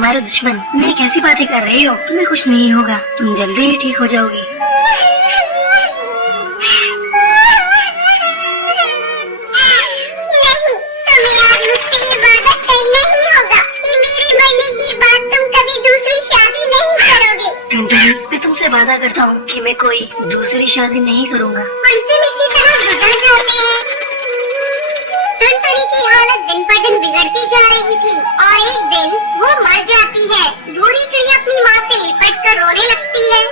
तुम्हारे दुश्मन। तुम ये कैसी बातें कर रही हो? तुम्हें कुछ नहीं होगा, तुम जल्दी ही ठीक हो जाओगी। मैं तुमसे वादा करता हूँ कि मैं कोई दूसरी शादी नहीं करूँगा। कुछ दिन इसी तरह गुजर जाते हैं। टुनटुनी की हालत दिन पर दिन बिगड़ती जा रही थी और एक दिन वो मर जाती है। भूरी चिड़िया अपनी माँ से लिपट कर रोने लगती है।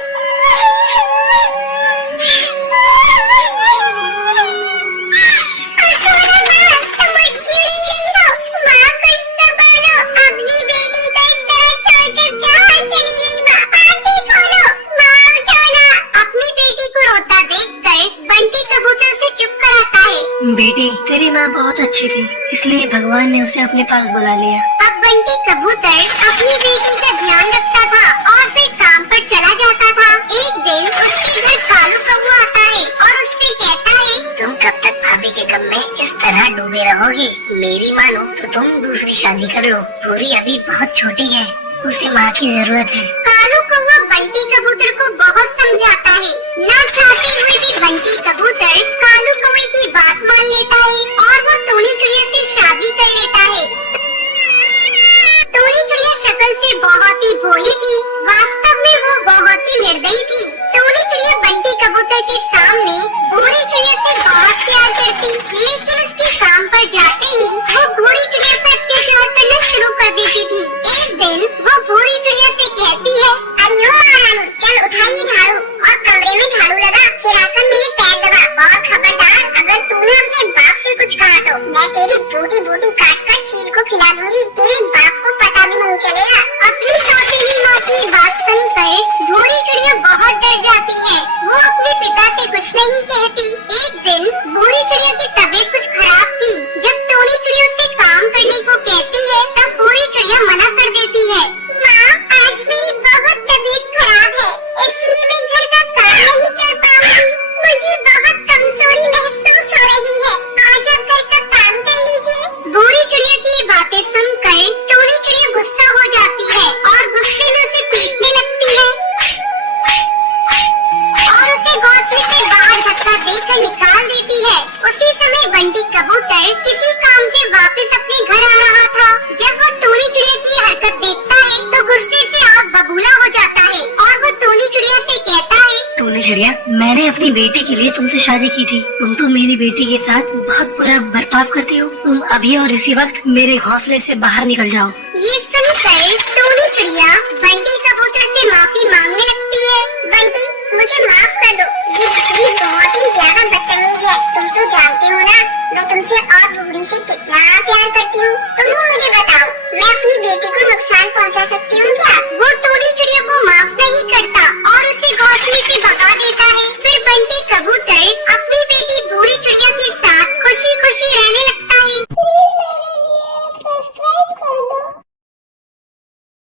बेटी, तेरी माँ बहुत अच्छी थी, इसलिए भगवान ने उसे अपने पास बुला लिया। अब बंटी कबूतर अपनी बेटी का ध्यान रखता था और फिर काम पर चला जाता था। एक दिन उसके घर कालू कौवा आता है और उससे कहता है, तुम कब तक भाभी के गम में इस तरह डूबे रहोगे? मेरी मानो तो तुम दूसरी शादी कर लो। भूरी अभी बहुत छोटी है, उसे माँ की जरूरत है। कालू कौवा बंटी कबूतर को बहुत समझाता है। न चाहते हुए भी बंटी कबूतर कालू कौवे की बात मान लेता है और वो टोनी चिड़िया से शादी कर लेता है। टोनी चिड़िया शक्ल से बहुत ही भोली थी, वास्तव में वो बहुत ही निर्दयी थी। टोनी चिड़िया बंटी कबूतर के सामने भूरी चिड़िया से बहुत प्यार करती, लेकिन उसके काम पर जाते ही वो भूरी चिड़िया पर अत्याचार करना शुरू कर देती थी। एक दिन वो भूरी चिड़िया से कहती है, अरे ओ महारानी, चल उठाइए झाड़ू और कमरे में झाड़ू लगा, फिर आकर मेरे पैर दबा और खबरदार, अगर तूने अपने बाप से कुछ कहा तो मैं तेरी बूटी बूटी काट कर चील को खिला दूंगी। तेरे बाप को पता भी नहीं चलेगा। अपनी सौतेली माँ की बात सुनकर भूरी चिड़िया बहुत डर जाती है। वो अपने पिता से कुछ नहीं कहती। एक दिन भूरी चिड़िया की तबीयत कुछ खराब थी। जब टोनी चिड़िया उससे काम करने को कहती है तब भूरी चिड़िया मना कर देती है। माँ, आज मेरी बहुत तबीयत खराब है, इसलिए मैं घर का काम नहीं कर पाऊंगी। मुझे बहुत कमजोरी महसूस हो रही है, आज आप घर का काम कर लीजिए। भूरी चिड़िया की बातें सुनकर टोनी चिड़िया गुस्सा हो जाती है और गुस्से में उसे पीटने लगती है और उसे घोंसले से बाहर धक्का देकर निकाल देती है। उसी समय बंटी कबूतर किसी काम से वापस अपने घर आ रहा था। जब वो टोनी चिड़िया की हरकत देखता है तो गुस्से से आग बबूला हो जाता है और वो टोनी चिड़िया से कहता है, टोनी चिड़िया, मैंने अपनी बेटी के लिए तुमसे शादी की थी, तुम तो मेरी बेटी के साथ बहुत बुरा बर्ताव करती हो। तुम अभी और इसी वक्त मेरे घोंसले से बाहर निकल जाओ। ये सुनकर टोनी चिड़िया बंटी कबूतर से माफी मांगने लगती है। बंटी, मुझे माफ कर दो, ये बकरी बहुत ही ज्यादा बदतमीज है। तुम तो जानती हो ना, मैं तुमसे और भूरी से कितना प्यार करती हूँ। तुम ही मुझे बताओ, मैं अपनी बेटी को नुकसान पहुँचा सकती